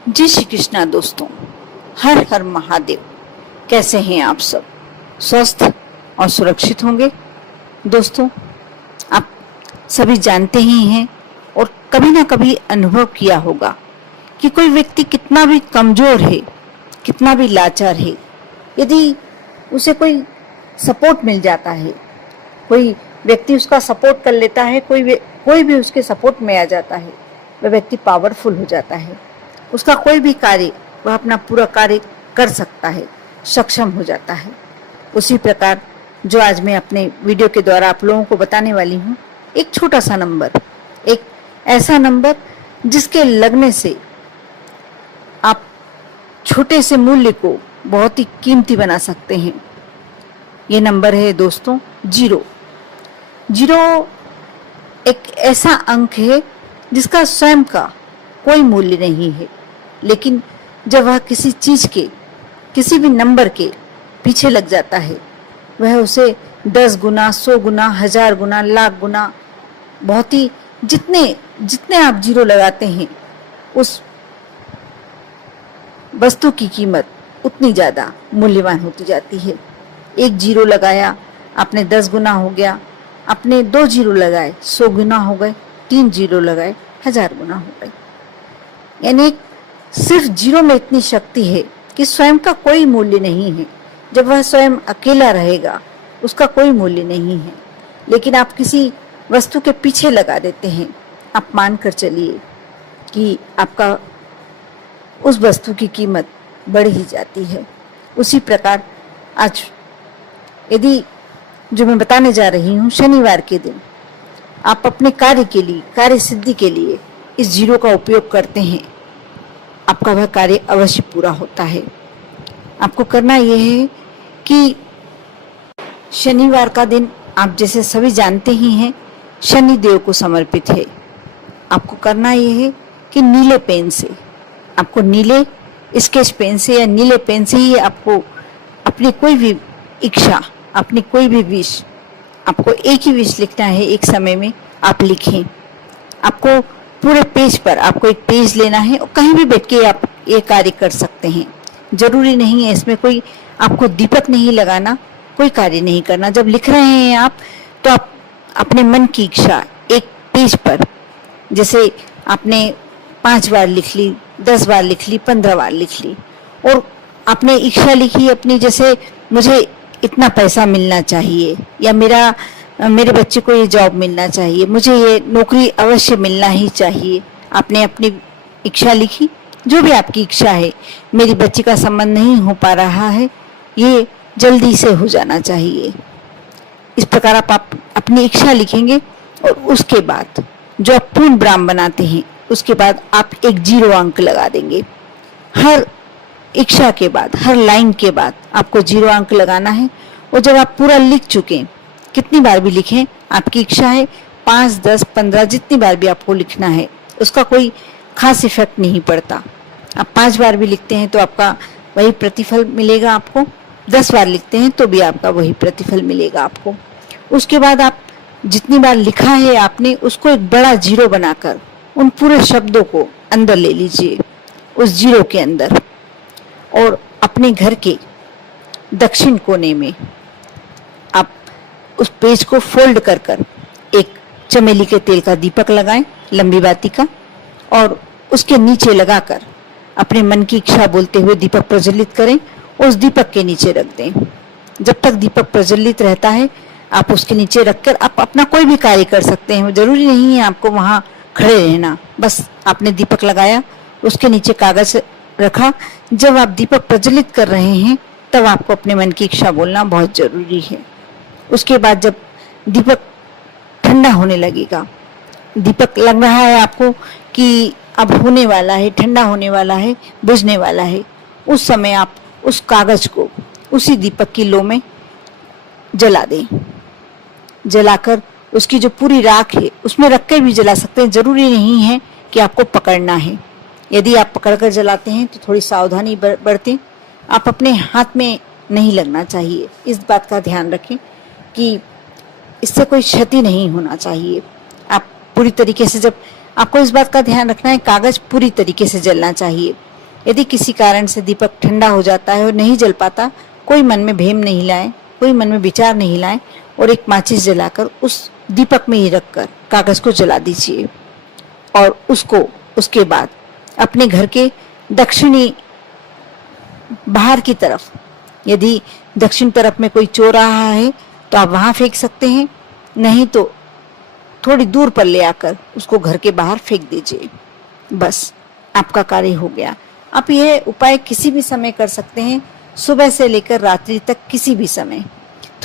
जय श्री कृष्णा दोस्तों, हर हर महादेव। कैसे हैं आप सब? स्वस्थ और सुरक्षित होंगे। दोस्तों, आप सभी जानते ही हैं और कभी ना कभी अनुभव किया होगा कि कोई व्यक्ति कितना भी कमजोर है, कितना भी लाचार है, यदि उसे कोई सपोर्ट मिल जाता है, कोई व्यक्ति उसका सपोर्ट कर लेता है, कोई भी उसके सपोर्ट में आ जाता है, वह व्यक्ति पावरफुल हो जाता है। उसका कोई भी कार्य वह अपना पूरा कार्य कर सकता है, सक्षम हो जाता है। उसी प्रकार जो आज मैं अपने वीडियो के द्वारा आप लोगों को बताने वाली हूँ, एक छोटा सा नंबर, एक ऐसा नंबर जिसके लगने से आप छोटे से मूल्य को बहुत ही कीमती बना सकते हैं। ये नंबर है दोस्तों जीरो। जीरो एक ऐसा अंक है जिसका स्वयं का कोई मूल्य नहीं है, लेकिन जब वह किसी चीज के, किसी भी नंबर के पीछे लग जाता है, वह उसे 10 गुना, 100 गुना, 1000 गुना, लाख गुना, बहुत ही जितने आप जीरो लगाते हैं, उस वस्तु की कीमत उतनी ज्यादा मूल्यवान होती जाती है। एक जीरो लगाया, आपने 10 गुना हो गया, आपने 2 जीरो लगाए 100 गुना हो गए, 3 जीरो लगाए 1000 गुना हो गए। यानी सिर्फ जीरो में इतनी शक्ति है कि स्वयं का कोई मूल्य नहीं है। जब वह स्वयं अकेला रहेगा, उसका कोई मूल्य नहीं है, लेकिन आप किसी वस्तु के पीछे लगा देते हैं। आप मान कर चलिए कि आपका उस वस्तु की कीमत बढ़ ही जाती है। उसी प्रकार आज यदि जो मैं बताने जा रही हूँ, शनिवार के दिन आप अपने कार्य के लिए, कार्य सिद्धि के लिए इस जीरो का उपयोग करते हैं, आपका वह कार्य अवश्य पूरा होता है। आपको करना यह है कि शनिवार का दिन आप जैसे सभी जानते ही हैं, शनि देव को समर्पित है। आपको करना यह है कि नीले पेन से, आपको नीले स्केच पेन से या नीले पेन से ही आपको अपनी कोई भी इच्छा, अपनी कोई भी विश, आपको एक ही विश लिखना है। एक समय में आप लिखें। आपको पूरे पेज पर आपको एक पेज लेना है और कहीं भी बैठ के आप ये कार्य कर सकते हैं। जरूरी नहीं है इसमें कोई आपको दीपक नहीं लगाना, कोई कार्य नहीं करना। जब लिख रहे हैं आप, तो आप अपने मन की इच्छा एक पेज पर, जैसे आपने 5 बार लिख ली, 10 बार लिख ली, 15 बार लिख ली, और आपने इच्छा लिखी अपनी, जैसे मुझे इतना पैसा मिलना चाहिए, या मेरे बच्चे को ये जॉब मिलना चाहिए, मुझे ये नौकरी अवश्य मिलना ही चाहिए। आपने अपनी इच्छा लिखी, जो भी आपकी इच्छा है, मेरी बच्ची का संबंध नहीं हो पा रहा है, ये जल्दी से हो जाना चाहिए। इस प्रकार आप अपनी इच्छा लिखेंगे और उसके बाद जो आप पूर्ण ब्राह्म बनाते हैं, उसके बाद आप एक जीरो अंक लगा देंगे। हर इच्छा के बाद, हर लाइन के बाद आपको जीरो अंक लगाना है। और जब आप पूरा लिख चुके, कितनी बार भी लिखें, आपकी इच्छा है 5, 10, 15, जितनी बार भी आपको लिखना है, उसका कोई खास इफेक्ट नहीं पड़ता। आप 5 बार भी लिखते हैं तो आपका वही प्रतिफल मिलेगा आपको, 10 बार लिखते हैं तो भी आपका वही प्रतिफल मिलेगा आपको। उसके बाद आप जितनी बार लिखा है आपने, उसको एक बड़ा जीरो बनाकर उन पूरे शब्दों को अंदर ले लीजिए, उस जीरो के अंदर, और अपने घर के दक्षिण कोने में आप उस पेज को फोल्ड कर कर एक चमेली के तेल का दीपक लगाएं, लंबी बाती का, और उसके नीचे लगाकर अपने मन की इच्छा बोलते हुए दीपक प्रज्वलित करें। उस दीपक के नीचे रख दें। जब तक दीपक प्रज्वलित रहता है, आप उसके नीचे रखकर आप अपना कोई भी कार्य कर सकते हैं। जरूरी नहीं है आपको वहां खड़े रहना। बस आपने दीपक लगाया, उसके नीचे कागज रखा। जब आप दीपक प्रज्वलित कर रहे हैं, तब आपको अपने मन की इच्छा बोलना बहुत जरूरी है। उसके बाद जब दीपक ठंडा होने लगेगा, दीपक लग रहा है आपको कि अब होने वाला है, ठंडा होने वाला है, बुझने वाला है, उस समय आप उस कागज को उसी दीपक की लो में जला दें। जलाकर उसकी जो पूरी राख है उसमें रख कर भी जला सकते हैं। जरूरी नहीं है कि आपको पकड़ना है। यदि आप पकड़कर जलाते हैं तो थोड़ी सावधानी बरतें। आप अपने हाथ में नहीं लगना चाहिए, इस बात का ध्यान रखें कि इससे कोई क्षति नहीं होना चाहिए। आप पूरी तरीके से, जब आपको इस बात का ध्यान रखना है, कागज पूरी तरीके से जलना चाहिए। यदि किसी कारण से दीपक ठंडा हो जाता है और नहीं जल पाता, कोई मन में भेम नहीं लाए, कोई मन में विचार नहीं लाए और एक माचिस जलाकर उस दीपक में ही रखकर कागज को जला दीजिए और उसको उसके बाद अपने घर के दक्षिणी बाहर की तरफ, यदि दक्षिण तरफ में कोई चौराहा है तो आप वहां फेंक सकते हैं, नहीं तो थोड़ी दूर पर ले आकर उसको घर के बाहर फेंक दीजिए। बस आपका कार्य हो गया। आप यह उपाय किसी भी समय कर सकते हैं, सुबह से लेकर रात्रि तक किसी भी समय।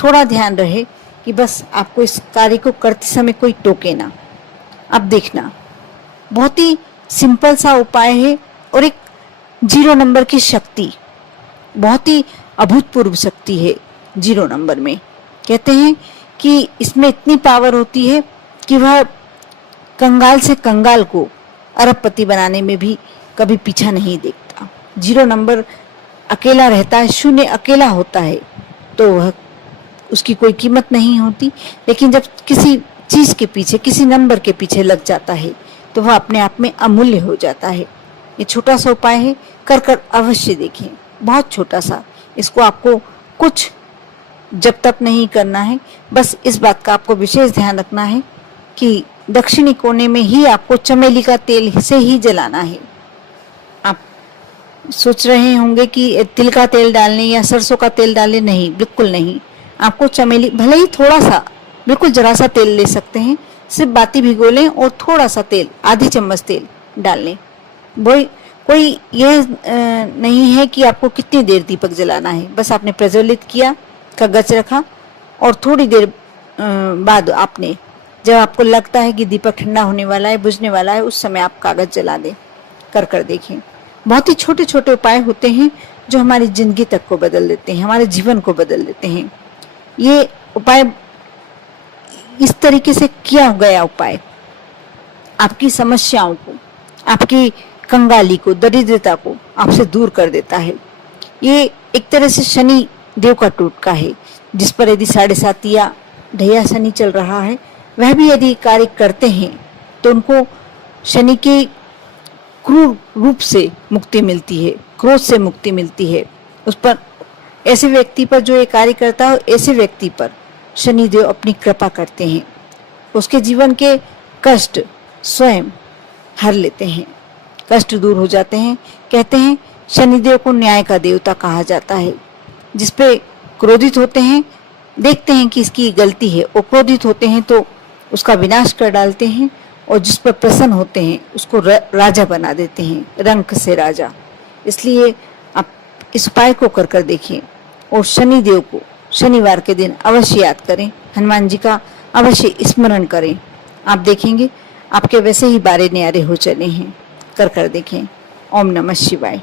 थोड़ा ध्यान रहे कि बस आपको इस कार्य को करते समय कोई टोके ना। अब देखना, बहुत ही सिंपल सा उपाय है और एक 0 नंबर की शक्ति, बहुत ही अभूतपूर्व शक्ति है 0 नंबर में। कहते हैं कि इसमें इतनी पावर होती है कि वह कंगाल से कंगाल को अरबपति बनाने में भी कभी पीछा नहीं देखता। 0 नंबर अकेला रहता है, शून्य अकेला होता है तो वह उसकी कोई कीमत नहीं होती, लेकिन जब किसी चीज के पीछे, किसी नंबर के पीछे लग जाता है तो वह अपने आप में अमूल्य हो जाता है। ये छोटा सा उपाय है, कर कर अवश्य देखें, बहुत छोटा सा। इसको आपको कुछ जब तक नहीं करना है, बस इस बात का आपको विशेष ध्यान रखना है कि दक्षिणी कोने में ही आपको चमेली का तेल से ही जलाना है। आप सोच रहे होंगे कि तिल का तेल डालने या सरसों का तेल डालने, नहीं, बिल्कुल नहीं। आपको चमेली, भले ही थोड़ा सा, बिल्कुल जरा सा तेल ले सकते हैं, सिर्फ बाती भिगो लें और थोड़ा सा तेल, आधी चम्मच तेल डाल लें। कोई यह नहीं है कि आपको कितनी देर दीपक जलाना है, बस आपने प्रज्वलित किया, कागज रखा और थोड़ी देर बाद आपने, जब आपको लगता है कि दीपक ठंडा होने वाला है, बुझने वाला है, उस समय आप कागज जला दें। कर देखें। बहुत ही छोटे छोटे उपाय होते हैं जो हमारी जिंदगी तक को बदल देते हैं, हमारे जीवन को बदल देते हैं। ये उपाय, इस तरीके से किया गया उपाय आपकी समस्याओं को, आपकी कंगाली को, दरिद्रता को आपसे दूर कर देता है। ये एक तरह से शनि देव का टोटका है, जिस पर यदि 7.5 या ढैया शनि चल रहा है, वह भी यदि कार्य करते हैं तो उनको शनि के क्रूर रूप से मुक्ति मिलती है, क्रोध से मुक्ति मिलती है। उस पर, ऐसे व्यक्ति पर जो ये कार्य करता है, ऐसे व्यक्ति पर शनिदेव अपनी कृपा करते हैं, उसके जीवन के कष्ट स्वयं हर लेते हैं, कष्ट दूर हो जाते हैं। कहते हैं शनिदेव को न्याय का देवता कहा जाता है। जिस पे क्रोधित होते हैं, देखते हैं कि इसकी गलती है, और क्रोधित होते हैं तो उसका विनाश कर डालते हैं, और जिस पर प्रसन्न होते हैं उसको राजा बना देते हैं, रंक से राजा। इसलिए आप इस उपाय को कर देखिए और शनिदेव को शनिवार के दिन अवश्य याद करें, हनुमान जी का अवश्य स्मरण करें। आप देखेंगे आपके वैसे ही बारे न्यारे हो चले हैं। कर देखें। ओम नमः शिवाय।